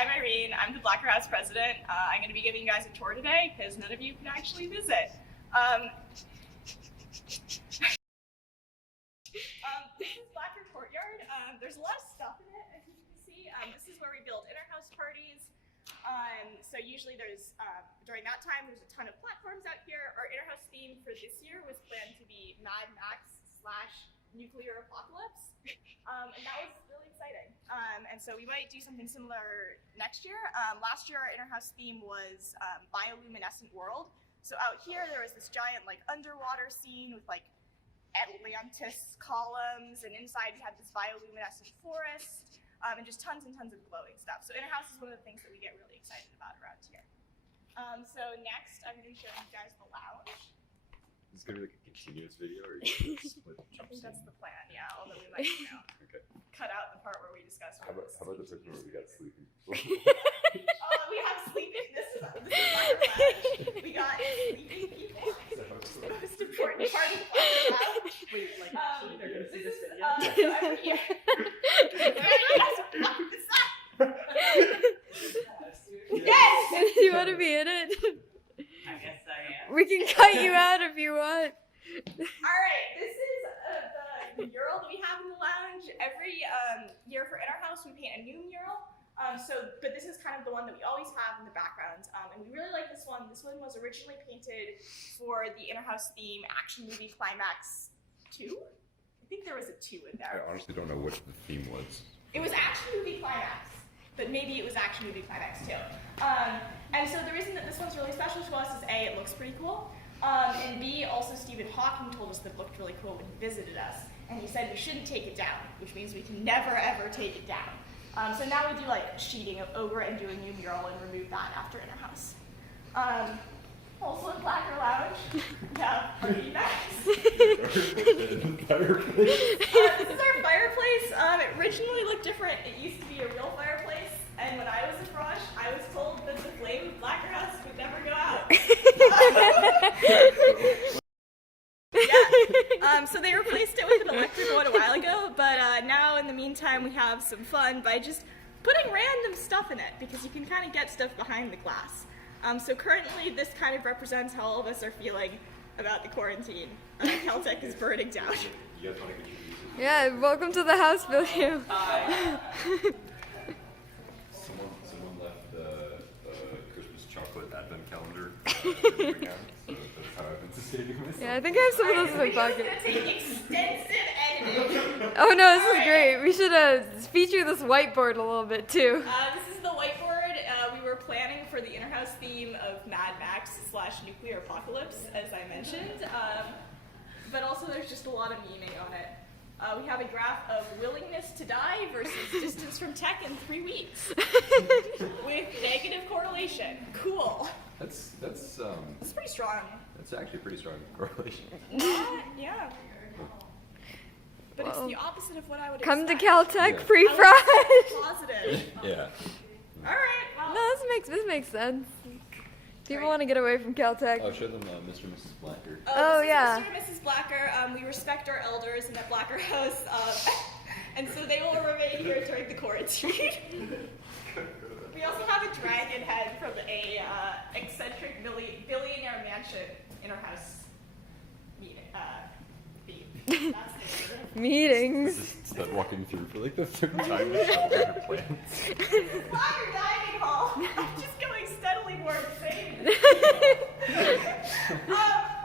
I'm Irene. I'm the Blacker House president. I'm going to be giving you guys a tour today because none of you can actually visit. This is Blacker Courtyard. There's a lot of stuff in it, as you can see. This is where we build inter-house parties. So usually there's, during that time, there's a ton of platforms out here. Our inter-house theme for this year was planned to be Mad Max / nuclear apocalypse. And that was really exciting. And so we might do something similar next year. Last year our inter-house theme was bioluminescent world. So out here there was this giant like underwater scene with like Atlantis columns, and inside we had this bioluminescent forest, and just tons and tons of glowing stuff. So inter-house is one of the things that we get really excited about around here. So next I'm going to show you guys the lounge. Is this going to be like a continuous video, or are you going to split the jump I think scene? that's the plan, yeah, although we might, Okay. cut out the part where we discuss How about the person where we got sleepy? we have sleeping. This is my lounge. We got sleeping people. It's the most important part of the lounge. Wait, like, actually, they're gonna see this video? So every year. Yes! Do you want to be in it? I guess I am. We can cut you out if you want. Alright, this is the mural that we have in the lounge. Every year for Inter-House we paint a new mural. But this is kind of the one that we always have in the background. And we really like this one. This one was originally painted for the Inter-House theme Action Movie Climax 2. I think there was a 2 in there. I honestly don't know what the theme was. It was Action Movie Climax, but maybe it was Action Movie Climax 2. And so the reason that this one's really special to us is A, it looks pretty cool, and B, also Stephen Hawking told us that it looked really cool when he visited us, and he said we shouldn't take it down, which means we can never ever take it down. So now we do like sheeting over and do a new mural and remove that after Inter-House. Also in Blacker Lounge, we have our beanbags. Fireplace. This is our fireplace. It originally looked different. It used to be a real fireplace, and when I was a Frosh, I was told that the flame of Blacker House would never go out. So they replaced it with an electric one a while ago, but now in the meantime we have some fun by just putting random stuff in it, because you can kind of get stuff behind the glass. So currently this kind of represents how all of us are feeling about the quarantine. Caltech is burning down. You guys want to introduce it? Yeah, welcome to the house video. Someone left the Christmas chocolate advent calendar. So that's how I've been sustaining myself. Yeah, I think I have some of those in my pocket. It's going to take extensive editing. Oh no, this is great. We should feature this whiteboard a little bit too. This is the whiteboard. We were planning for the Inter-House theme of Mad Max / nuclear apocalypse, as I mentioned. But also there's just a lot of meaning on it. We have a graph of willingness to die versus distance from tech in 3 weeks. With negative correlation. Cool. That's It's pretty strong. That's actually a pretty strong correlation. Yeah. But it's the opposite of what I would Come to expect. Caltech Yeah. pre-Frosh. Positive. Yeah. Alright, well. No, this makes sense. People want to get away from Caltech. I'll show them Mr. and Mrs. Blacker. Oh, This is yeah. Mr. and Mrs. Blacker. We respect our elders in that Blacker house, and so they will remain here during the quarantine. We also have a dragon head from a eccentric billionaire mansion in our house meeting. Theme. That's the word. Meetings. Is that walking through for like the third time to show their plans? This is Blacker dining hall. I'm just going steadily more insane.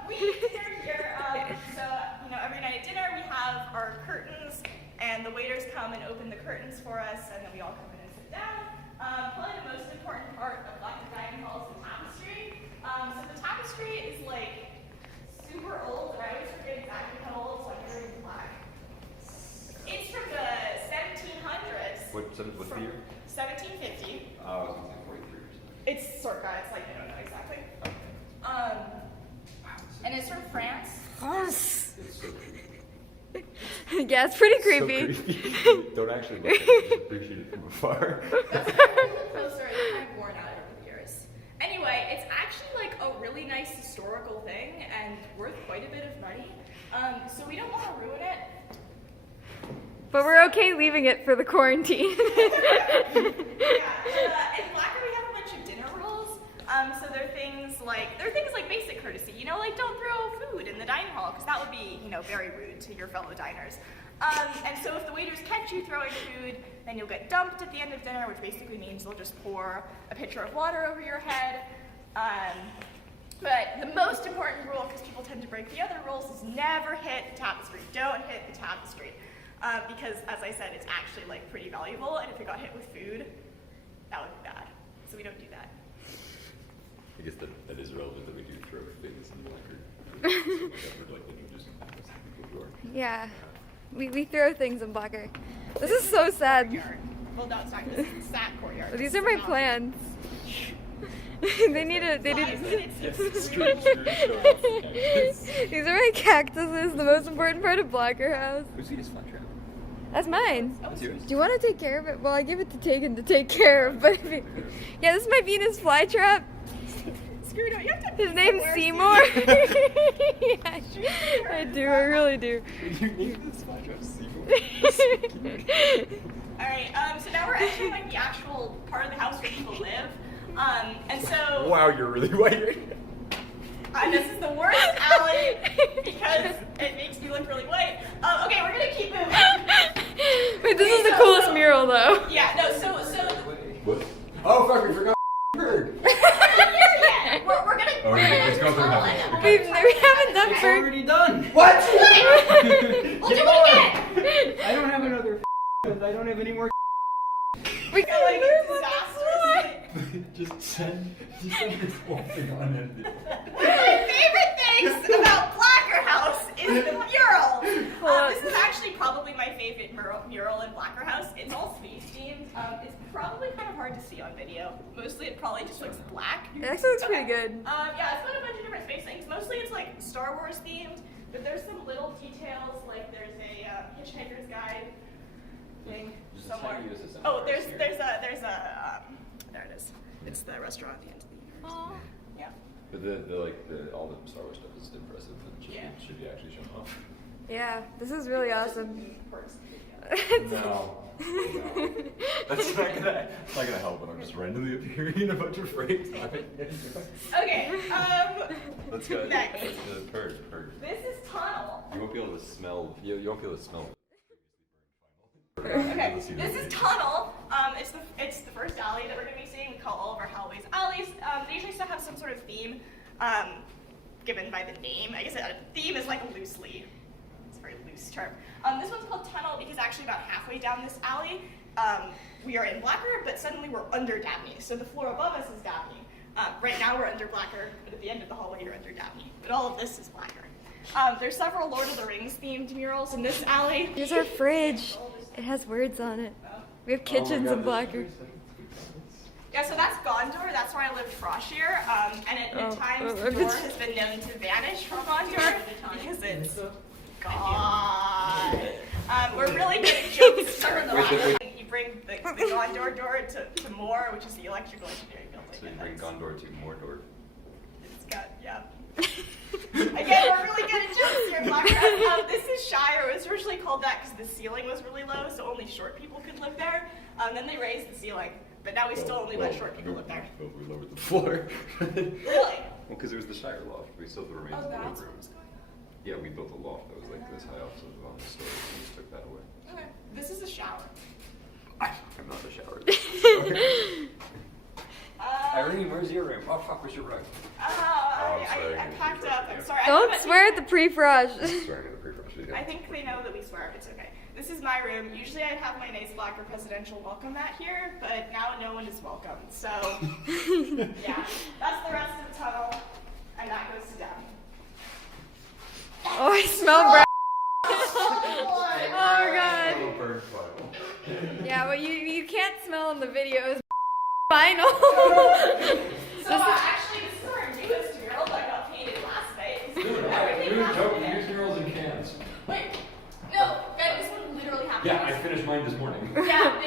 We eat dinner here. So every night at dinner we have our curtains, and the waiters come and open the curtains for us, and then we all come in and sit down. Probably the most important part of Blacker dining hall is the tapestry. So the tapestry is like super old, and I always forget exactly how old, so I can read the plaque. It's from the 1700s. What's the year? 1750. 43 or something. It's circa, it's like, I don't know exactly. And it's from France. Yes. It's so creepy. Yeah, it's pretty creepy. So creepy. Don't actually look at it, just appreciate it from afar. That's kind of a closer, it's kind of worn out over the years. Anyway, it's actually like a really nice historical thing and worth quite a bit of money. So we don't want to ruin it. But we're okay leaving it for the quarantine. In Blacker we have a bunch of dinner rules. So they're things like basic courtesy. You know, like don't throw food in the dining hall because that would be, you know, very rude to your fellow diners. And so if the waiters catch you throwing food, then you'll get dumped at the end of dinner, which basically means they'll just pour a pitcher of water over your head. But the most important rule, because people tend to break the other rules, is never hit the tapestry. Don't hit the tapestry. Because, as I said, it's actually like pretty valuable, and if it got hit with food, that would be bad. So we don't do that. I guess that is relevant that we do throw things in the Blacker. Yeah, we throw things in Blacker. This is so sad. Well, no, it's not. This is SAC Courtyard. These are my plans. They need. These are my cactuses, the most important part of Blacker House. Who's the flat trap? That's mine. That's yours. Do you want to take care of it? Well, I give it to Tegan to take care of, but if you, yeah, this is my Venus flytrap. Screw it, you have to. His name's Seymour. Yeah, I do. I really do. You name this flat trap Seymour? Alright, so now we're entering like the actual part of the house where people live. And so. Wow, you're really white. This is the worst alley because it makes me look really white. Okay, we're gonna keep moving. Wait, this is the coolest mural, though. Yeah, no, so. What? Oh, fuck, we forgot Bird. We're gonna. Let's go through that. We haven't done It's Ferg. already done. What? We'll do it again. I don't have another I don't have any more We Feel like it's disastrous. Just send this whole thing on it. One of my favorite things about Blacker House is the mural. This is actually probably my favorite mural in Blacker House. It's all space themed. It's probably kind of hard to see on video. Mostly it probably just looks black. It actually looks pretty good. Yeah, it's got a bunch of different space things. Mostly it's like Star Wars themed, but there's some little details, like there's a Hitchhiker's Guide thing somewhere. Oh, there it is. It's the restaurant at the end of the universe. Aww. Yeah. But all the Star Wars stuff is impressive and should be actually shown off. Yeah, this is really awesome. No. That's not gonna help when I'm just randomly appearing in a bunch of frames. Okay, Let's go. Next. The Purge. This is Tunnel. You won't be able to smell. You won't be able to smell. Okay, this is Tunnel. It's the first alley that we're going to be seeing. We call all of our hallways alleys. They usually still have some sort of theme given by the name. I guess theme is like a it's a very loose term. This one's called Tunnel because actually about halfway down this alley, we are in Blacker, but suddenly we're under Dabney. So the floor above us is Dabney. Right now we're under Blacker, but at the end of the hallway you're under Dabney. But all of this is Blacker. There's several Lord of the Rings themed murals in this alley. Here's our fridge. It has words on it. We have kitchens in Blacker. Yeah, so that's Gondor. That's where I lived Froshier. And at times the door has been known to vanish from Gondor because it's gone. We're really good at jokes. You bring the Gondor door to Moore, which is the electrical engineering building. So you bring Gondor to Mordor. It's got, yeah. Again, we're really good at jokes here in Blacker. This is Shire. It was originally called that because the ceiling was really low, so only short people could live there. Then they raised the ceiling, but now we still only let short people live there. Well, we lowered the floor. Really? Well, because there was the Shire loft. We still have the remains Oh, of the that's living what was room. going on. Yeah, we built a loft that was like this high up, so it was on the story. We just took that away. Okay. This is a shower. I'm not the shower. Irene, where's your room? Oh, fuck, where's your rug? I packed up. I'm sorry. Don't swear at the pre-frosh. Swearing at the pre-brush. I think they know that we swear. It's okay. This is my room. Usually I'd have my nice Blacker presidential welcome mat here, but now no one is welcome. So, yeah. That's the rest of the tunnel, and that goes to Dabney. Oh, I smell brown. Oh, God. Yeah, but you can't smell in the videos. Final. So actually, this is our newest mural that got painted last night. Use murals in cans. Wait, no, guys, this one literally happened. Yeah, I finished mine this morning. Yeah, but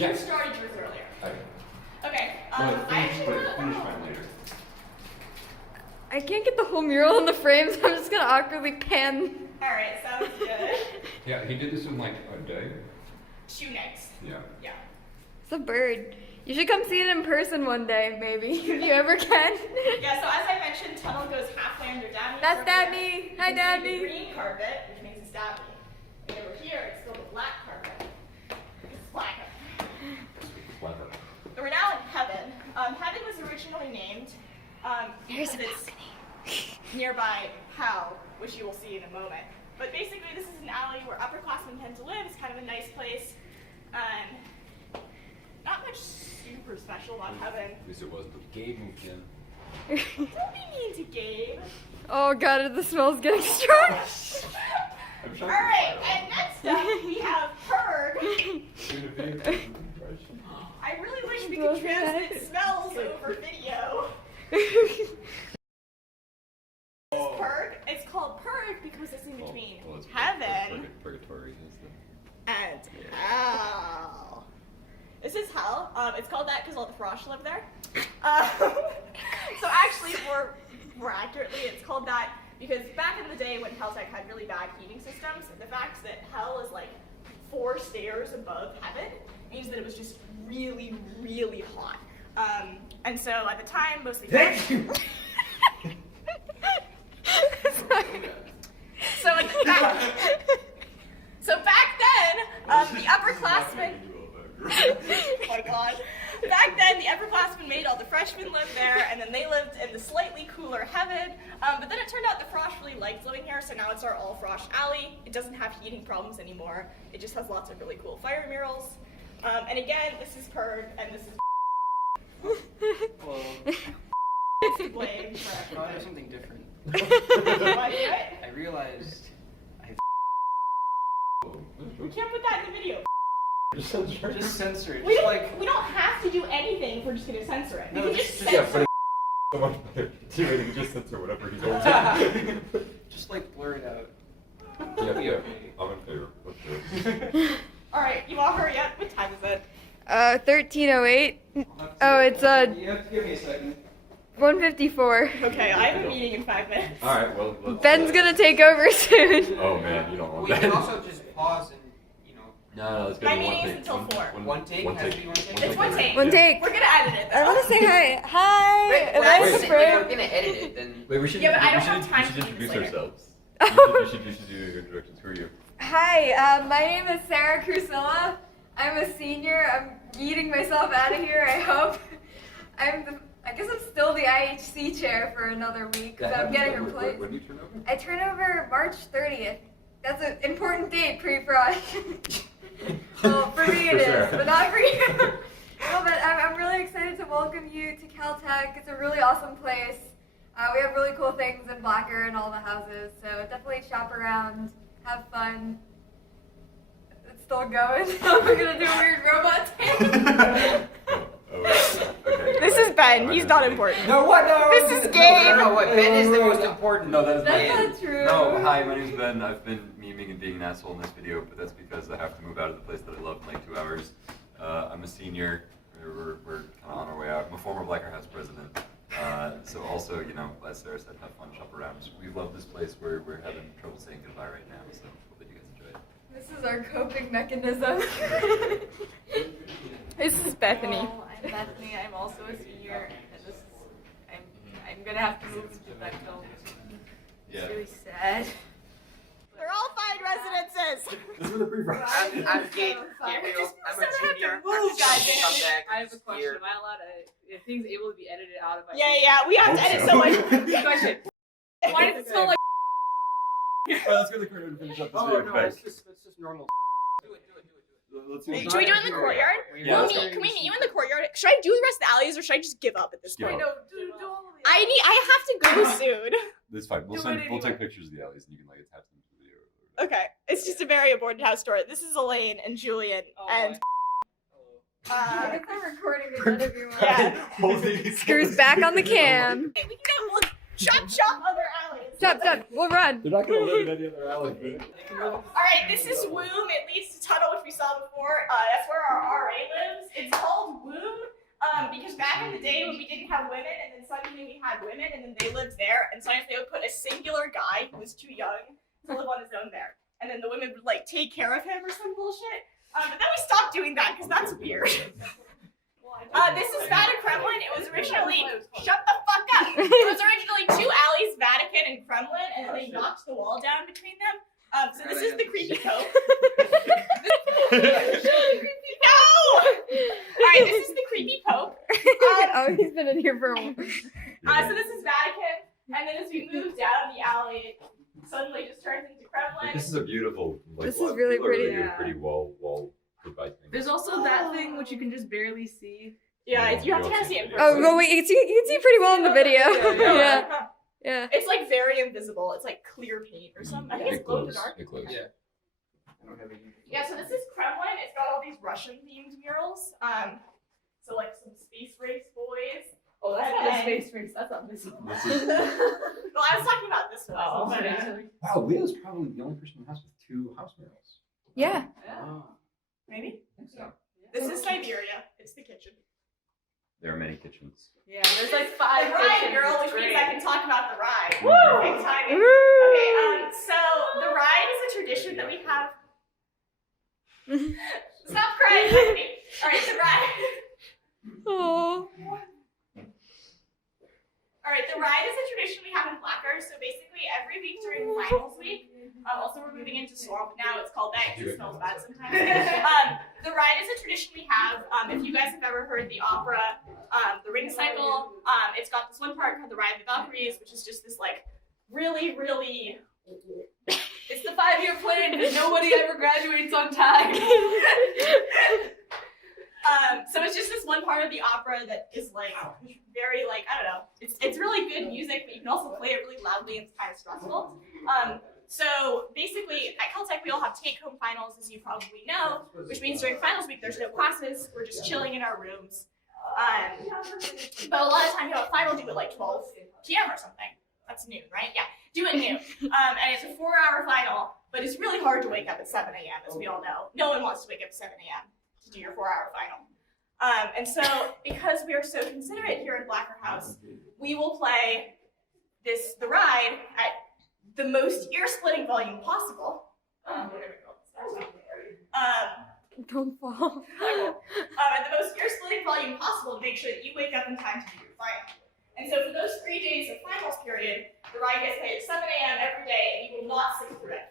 Yeah. you started yours earlier. Okay. Okay, I actually Finish mine later. I can't get the whole mural in the frames. I'm just gonna awkwardly pan. Alright, sounds good. Yeah, he did this in like a day. 2 nights. Yeah. Yeah. It's a bird. You should come see it in person one day, maybe, if you ever can. Yeah, so as I mentioned, tunnel goes halfway under Dabney. That's Dabney. Hi, The Dabney. green carpet, which means it's Dabney. And over here, it's still the black carpet. It's black. Clever. So we're now in Heaven. Heaven was originally named There's because a it's nearby Hell, which you will see in a moment. But basically, this is an alley where upperclassmen tend to live. It's kind of a nice place. Not much super special about Heaven. At least it wasn't. Gabe moved in. Don't be mean to Gabe. Oh god, the smell's getting strong. I'm shocked. Alright, and next up we have Purg. I really wish we could transmit smells over video. This Purg, it's called Purg because it's in between Well, it's Heaven Purgatory is the. and Hell. This is Hell. It's called that because all the Frosh live there. So actually, more accurately, it's called that because back in the day when Hellsec had really bad heating systems, the fact that Hell is like 4 stairs above Heaven means that it was just really, really hot. And so at the time, mostly. So back then, the upperclassmen. Oh my god. Back then, the upperclassmen made all the freshmen live there, and then they lived in the slightly cooler Heaven. But then it turned out the Frosh really liked living here, so now it's our all Frosh alley. It doesn't have heating problems anymore. It just has lots of really cool fire murals. And again, this is Purg, and this is. Well, It's to blame for I thought of something different. Why do it? I realized We can't put that in the video. Just censor. just censor it. We Just don't, like we don't have to do anything if we're just gonna censor it. No, We can just- just just- Yeah, censor. but so much better. Too late, you just censor whatever he told you. just like blur it out. Yeah. I'm in favor. Let's do it. All right, you all hurry up. What time is it? 13:08. Oh, it's You have to give me a second. 1:54. Okay, I have a meeting in 5 minutes. All right. Well. Let's, Ben's gonna take over soon. Oh man, you don't want We that. can also just pause and No, let's go My to one meeting take. is until 4. one take. One Has to take. be one take. It's one take. One take. We're gonna edit it. I Though. want to say hi. Hi. Wait, Am I wait. the if spray? we're gonna edit it, then Wait, we should. Yeah, but I don't we have should, time we should to do this introduce later. ourselves. You should do your introductions. Who are you? Hi, my name is Sarah Crusilla. I'm a senior. I'm eating myself out of here, I hope. I guess I'm still the IHC chair for another week because I'm getting replaced. When do you turn over? I turn over March 30th. That's an important date, pre-frosh. Well, for me it is, sure. but not for you. No, but I'm really excited to welcome you to Caltech. It's a really awesome place. We have really cool things in Blacker and all the houses, so definitely shop around, have fun. It's still going. We're gonna do a weird robot dance. Okay. This is Ben. He's not important. no what? No. This is Gabe. No, what? Ben is the most important. No, that is That's not not true. No, hi, my name's Ben. I've been memeing and being an asshole in this video, but that's because I have to move out of the place that I love in like 2 hours. I'm a senior. We're kind of on our way out. I'm a former Blacker House president. So also, you know, as Sarah said, have fun, shop around. We love this place. We're having trouble saying goodbye right now, so hope that you guys enjoy it. This is our coping mechanism. This is Bethany. Hello, I'm Bethany. I'm also a senior, and this is I'm gonna have to move to Bechtel. Yeah. It's really sad. They're all fine residences. This is the pre-frost. I'm Gabriel. I'm a junior. I'm guys in. come back I have a question. here. Am I allowed to? Are things able to be edited out of my? Yeah, we have to edit so much. Question. Why does it smell like? Let's go to the corner and finish up this Oh video. no, Thanks. it's just normal. Do it. Let's Should we do it in the courtyard? Yeah, let's Can we meet you in the courtyard? Should I do the rest of the alleys or should I just give up at this Give point? up. No, do all of it. I have to go soon. It's fine. We'll Do send. it We'll take anyway. pictures of the alleys and you can like attach them to the video. Okay, it's just a very aborted house story. This is Elaine and Julian Oh, and I guess I'm recording again if you want. yeah. Screws back on the cam. We can go chop other alleys. Stop. We'll run. They're not gonna live in any other alley. All right, this is Womb. It leads to Tunnel, which we saw before. That's where our RA lives. It's called Womb because back in the day when we didn't have women, and then suddenly we had women, and then they lived there, and sometimes they would put a singular guy who was too young to live on his own there. and then the women would like take care of him or some bullshit. But then we stopped doing that because that's weird. This is Vatican Kremlin. It was originally shut the fuck up. It was originally 2 alleys, Vatican and Kremlin, and then they knocked the wall down between them. So this is the creepy Pope. No! Alright, this is the creepy Pope. Oh, he's been in here for a while. So this is Vatican, and then as we move down the alley, it suddenly just turns into Kremlin. This is a beautiful. Like, This is wall. really People are pretty. doing Yeah. pretty wall goodbye thing. There's also that thing which you can just barely see. Yeah, you have to kind of see it in Oh, person. well, you can see pretty well in the video. Yeah. Yeah. Yeah. It's like very invisible. It's like clear paint or something. I think it's glow in the dark. It glows. Yeah. I don't have any. Yeah, so this is Kremlin. It's got all these Russian-themed murals. So like some space race boys. Oh, that's And not a then- space race. That's not visible. This is- Well, I was talking about this one. Oh, but, Wow, Leo's probably the only person in the house with 2 house murals. Yeah. maybe? I think so. This is Siberia. It's the kitchen. There are many kitchens. Yeah, there's like 5 The ride, kitchens. girl, It's which means great. I can talk about the ride. Woo! Big timing. Woo! Okay, so the ride is a tradition that we have. Stop crying, look at me. Alright, the ride. Aww. Alright, the ride is a tradition we have in Blacker. So basically, every week during finals week, also we're moving into Swamp now. It's called that. It smells bad sometimes. The ride is a tradition we have. If you guys have ever heard the opera, The Ring Cycle, it's got this one part called the Ride of the Valkyries, which is just this like really, really. It's the 5-year plan and nobody ever graduates on time. So it's just this one part of the opera that is like very like I don't know. It's really good music, but you can also play it really loudly and it's kind of stressful. So basically at Caltech we all have take-home finals, as you probably know, which means during finals week there's no classes. We're just chilling in our rooms. But a lot of time you have a final due at like 12 p.m. or something. That's noon, right? Yeah, due at noon. And it's a 4-hour final, but it's really hard to wake up at 7 a.m. as we all know. No one wants to wake up at 7 a.m. to do your 4-hour final. And so, because we are so considerate here in Blacker House, we will play the ride at the most ear-splitting volume possible. Don't fall. At the most ear-splitting volume possible to make sure that you wake up in time to do your final. And so for those 3 days of finals period, the ride gets played at 7 a.m. every day, and you will not sleep through it.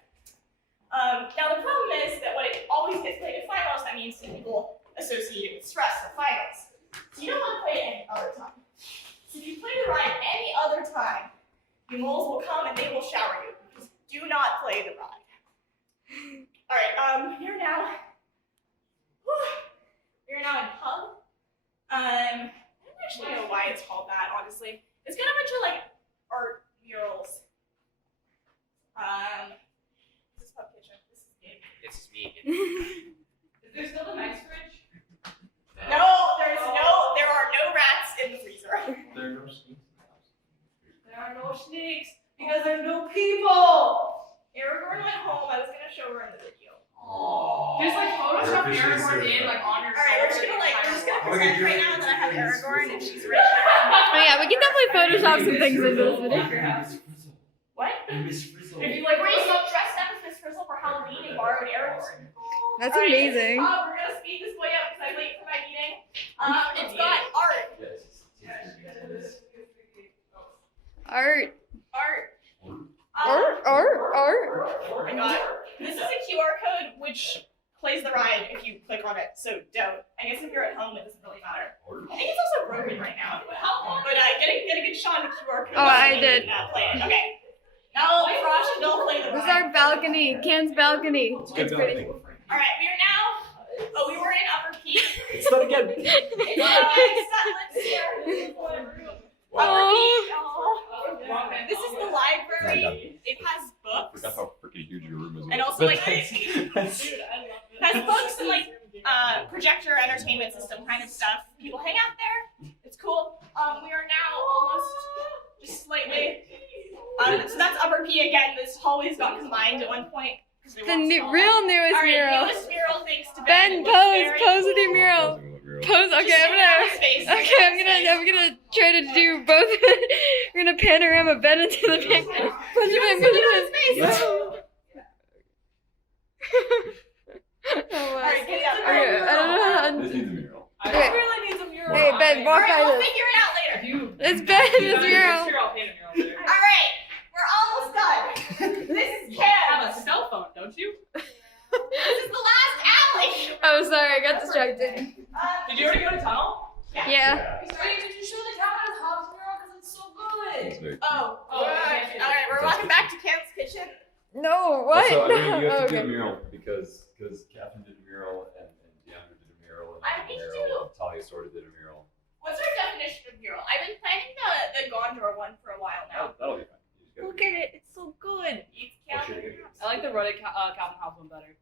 Now the problem is that when it always gets played at finals, that means that people associate it with stress or finals. So you don't want to play it any other time. So if you play the ride any other time, your moles will come and they will shower you. Just do not play the ride. Alright, you're now in Hub. I don't actually know why it's called that, honestly. It's got a bunch of like art murals. This is Pub Kitchen. This is Gabe. This is me. Is there still an ice fridge? No, there are no rats in the freezer. There are no snakes in the house. There are no snakes because there are no people. Aragorn went home. I was gonna show her in the video. There's like Photoshop Artificially Aragorn in certified. like on your Alright, we're just shoulder gonna the entire walk. pretend right now that I have Aragorn and she's right here. Oh yeah, we can definitely Photoshop some things into this video. What? If you like Grace dressed up as Miss Frizzle for Halloween and borrowed Aragorn. That's Alright, amazing. we're gonna speed this boy up because I'm late for my meeting. It's got art. Art. Art. Art. Oh my god. This is a QR code which plays the ride if you click on it, so don't. I guess if you're at home, it doesn't really matter. I think it's also broken right now. But get a good shot of the QR code. Oh, I did. Play it. Okay. Now, Frosh, don't play the ride. This is our balcony. Can's balcony. It's pretty. Alright, we are now. Oh, we were in Upper Peak. Start again. It's let's see. Upper Peak. Oh. This is the library. It has books. Forgot how freaking huge your room is. And also, like, That's- has books and like projector entertainment system kind of stuff. People hang out there. It's cool. We are now almost just slightly. So that's Upper P again. This hallways got combined at one point. The real newest All right, mural. newest mural thanks to Ben, Ben. It looks pose. very Pose with cool. your mural. Pose. Okay, Just I'm hang out in gonna. space. I'm gonna try to do both. We're gonna panorama Ben into the picture. Push him in. Space. Alright, get out. Okay, I don't know how to This needs a mural. I Okay. really need some mural. Hey, Ben, walk Alright, by we'll this. figure it out later. It's Ben's mural. I'll paint a mural later. Alright, we're almost done. This is You have a Ken. cell phone, don't you? This is the last alley. Oh, sorry, I got distracted. Did you already go to tunnel? Yeah. Did you show the town Hovse mural because it's so It's good? very Oh, Oh, alright, okay. alright, we're walking back to Ken's kitchen. No, what? Also, I mean, you No. have to do a Okay. mural because Catherine did a mural and Deandra did a mural and I I did need a to mural and Talia sort of did a mural. What's our definition of mural? I've been planning the Gondor one for a while now. That'll be fine. You just gotta Look at it, it's so good. You I'll count show it. you. I like the Redacted Calvin House one better.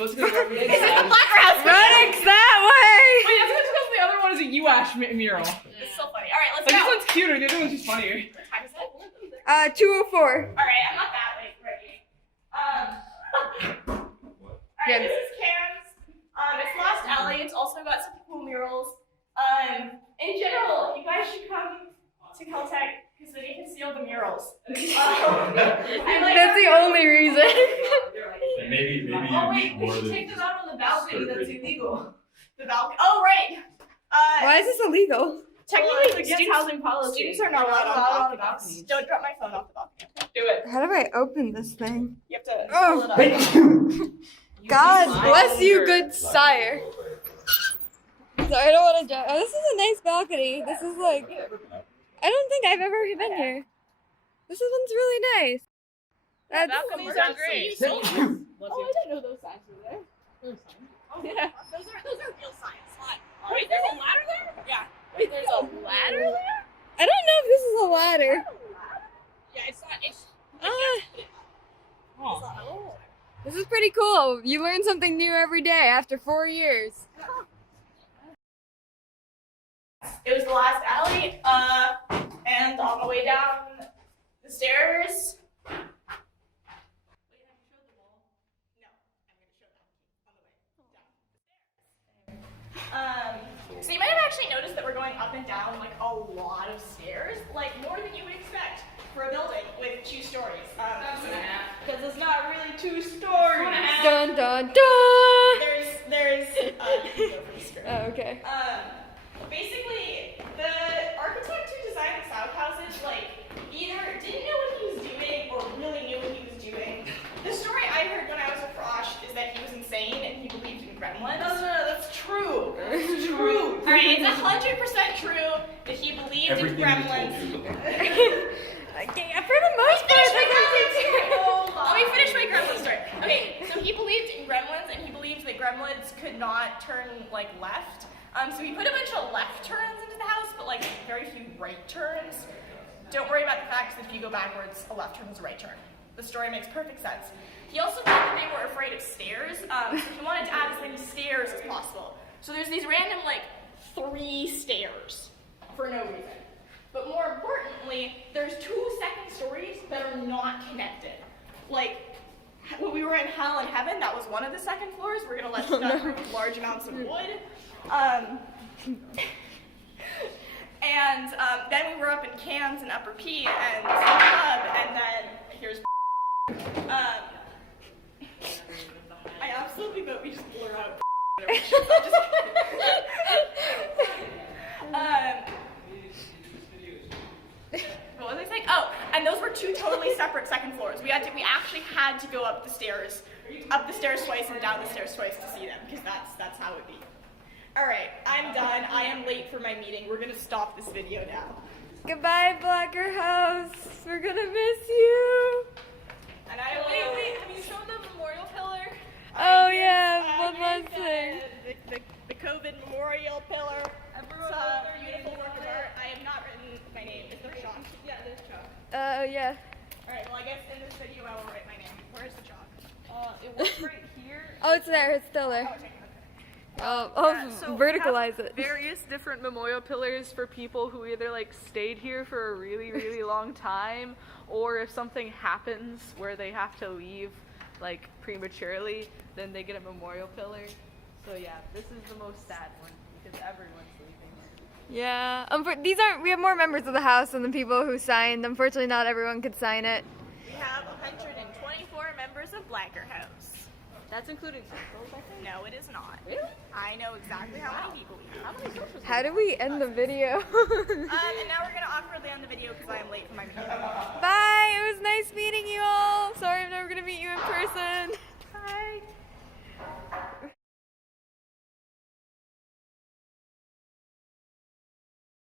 Mostly because everything It's the is Blacker House. Radix that way! Wait, that's because the other one is a U-Ash mural. It's so funny. Alright, let's Like, this go. one's cuter, the other one's just funnier. What time is it? 204. Alright, I'm not that late ready. Alright, Yeah. this is Cam's. It's Lost Alley. It's also got some cool murals. In general, you guys should come to Caltech because then you can see all the murals. I like That's the only reason. And maybe Oh you wait, we more should than take them out on the balcony, start that's reading. illegal. the balcony. Oh, right. Why is this illegal? Technically, Against housing policy. students are not allowed on the balconies. Don't drop my phone off the balcony. Do it. How do I open this thing? You have to Oh. pull it up. God bless you, good sire. Sorry, I don't want to jump. Oh, this is a nice balcony. This is like, I don't think I've ever been here. This one's really nice. That's balconies We're are not great. so used to it. Oh, didn't know those signs were there. Oh, Yeah. Those are real signs. Oh, wait, there's a ladder there? Yeah. Wait, there's a ladder there? I don't know if this is a ladder. Yeah, it's not. It's. Oh. This is pretty cool. You learn something new every day after 4 years. It was the last alley, and on the way down the stairs. Wait, have you showed the wall? No, I'm gonna show that on the way down the stairs. So you might have actually noticed that we're going up and down like a lot of stairs, like more than you would expect for a building with 2 stories. Because it's not really 2 stories. Dun dun dun! There's you can go for the script. Oh, okay. Basically, the architect who designed the South houses, like, either didn't know what he was doing or really knew what he was doing. The story I heard when I was a frosh is that he was insane and he believed in gremlins. No, that's true. That's true. Alright, it's 100% true that he believed Everything in we told gremlins. you was a lie. Okay, for the most part, Let me finish my gremlin story. Okay, so he believed in gremlins and he believed that gremlins could not turn, like, left. So he put a bunch of left turns into the house, but like very few right turns. Don't worry about the fact that if you go backwards, a left turn is a right turn. The story makes perfect sense. He also thought that they were afraid of stairs, so he wanted to add as many stairs as possible. So there's these random like 3 stairs for no reason. But more importantly, there's 2 second stories that are not connected. Like when we were in Hell and Heaven, that was one of the second floors. We're gonna let stuff through large amounts of wood. Then we were up in Cans and Upper P and the pub, and then here's I absolutely vote we just blur out what was I saying? Oh, and those were 2 totally separate second floors. We actually had to go up the stairs twice and down the stairs twice to see them, because that's how it be. Alright, I'm done. I am late for my meeting. We're gonna stop this video now. Goodbye, Blacker House. We're gonna miss you. And I will... Wait, have you shown the memorial pillar? Oh yeah, one last thing. The COVID memorial pillar. Everyone It's wrote a their beautiful names work on of it. art. I have not written my name. Is there chalk? Yeah, there's chalk. Yeah. Alright, well I guess in this video I will write my name. Where's the chalk? It was right here. Oh, it's there. It's still there. Oh, okay. So we verticalize have it. various different memorial pillars for people who either like stayed here for a really, really long time, or if something happens where they have to leave like prematurely, then they get a memorial pillar. So yeah, this is the most sad one because everyone's leaving. Yeah. We have more members of the house than the people who signed. Unfortunately, not everyone could sign it. We have 124 members of Blacker House. That's including socials, I think. No, it is not. Really? I know exactly how many people we How have. many socials? How do we end the video? And now we're gonna awkwardly end the video because I am late for my meeting. Bye. It was nice meeting you all. Sorry I'm never gonna meet you in person. Bye.